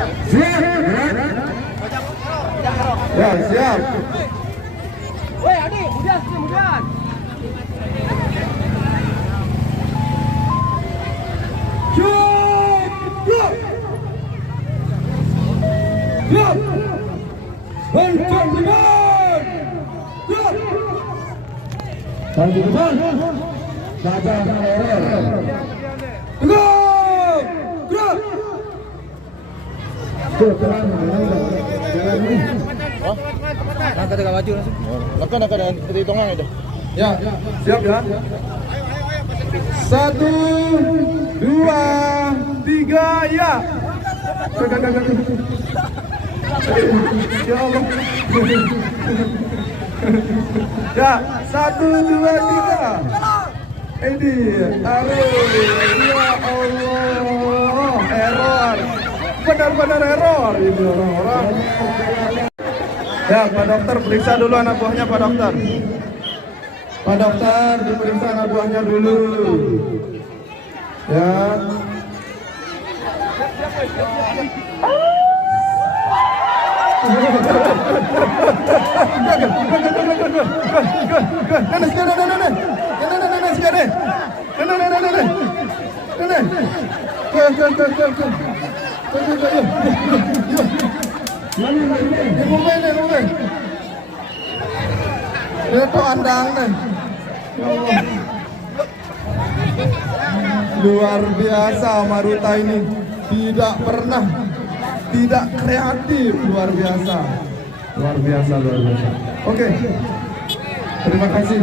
Siap. Ya, siap. Woi, Adi, kemudian. Siap. Kencang depan. Siap. Maju depan. Gajah error. Gerak. Gerak. Jalan ini. Angkat ke maju langsung. Lakukan ada perhitungan itu. Ya, siap ya. 1, 2, 3, ya. Ya Allah. Ya, 1, 2, 3. Ini, aduh, ya Allah, error. Benar-benar error ini orang-orang. Ya, Pak Dokter periksa dulu anak buahnya, Pak Dokter. Pak Dokter diperiksa anak buahnya dulu. Ya. Itu andang nih. Luar biasa Maruta ini, tidak pernah tidak kreatif, luar biasa. Oke. Terima kasih.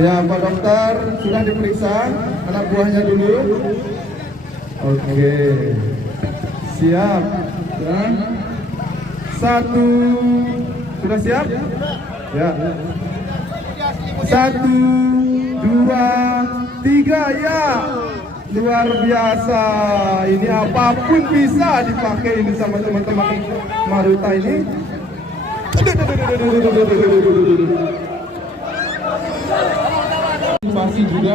Ya, Pak Dokter sudah diperiksa anak buahnya dulu. Oke. Siap. Ya. 1. Sudah siap? Ya. 1, 2, 3, ya. Luar biasa. Ini apapun bisa dipakai ini sama teman-teman Maruta ini. Masih juga.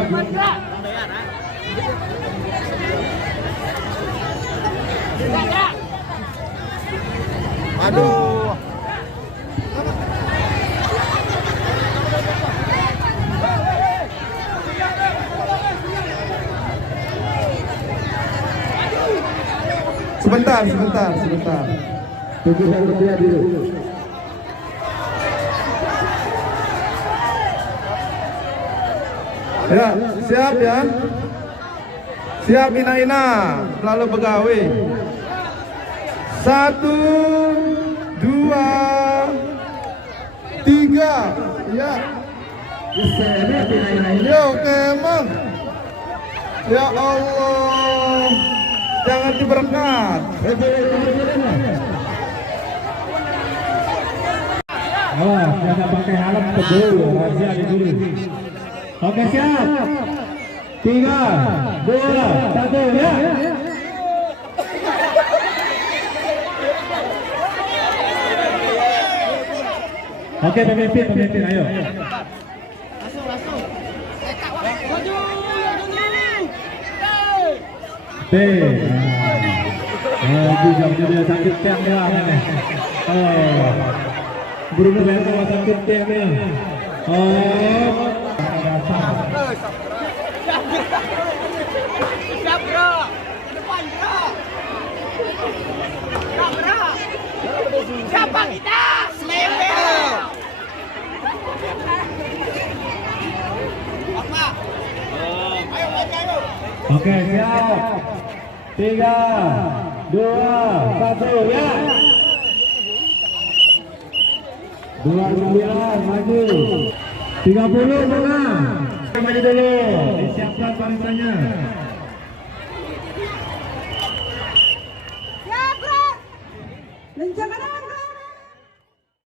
Aduh. Sebentar. Tunggu saya dulu. Ya, siap ya. Siap Ina, lalu begawi. 1, 2, 3. Ya. Yo, kemang. Ya Allah. Jangan diberkat. Awas, jangan pakai helm tebal, rahasia dulu. Oke, siap. 3, 2, 1, ya. Oke, pemimpin, ayo. Langsung. Maju. Jamnya dia sakit tiang dia ini. Bruno Bento sakit tiang dia. Siap, bro. Depan, bro. Gerak. Siapa kita? Selempel. Ayo. Oke, siap. 3, 2, 1, ya. 29, maju. 30, mana? Maju dulu. Disiapkan barisanya. Ya, bro. Lencang kanan.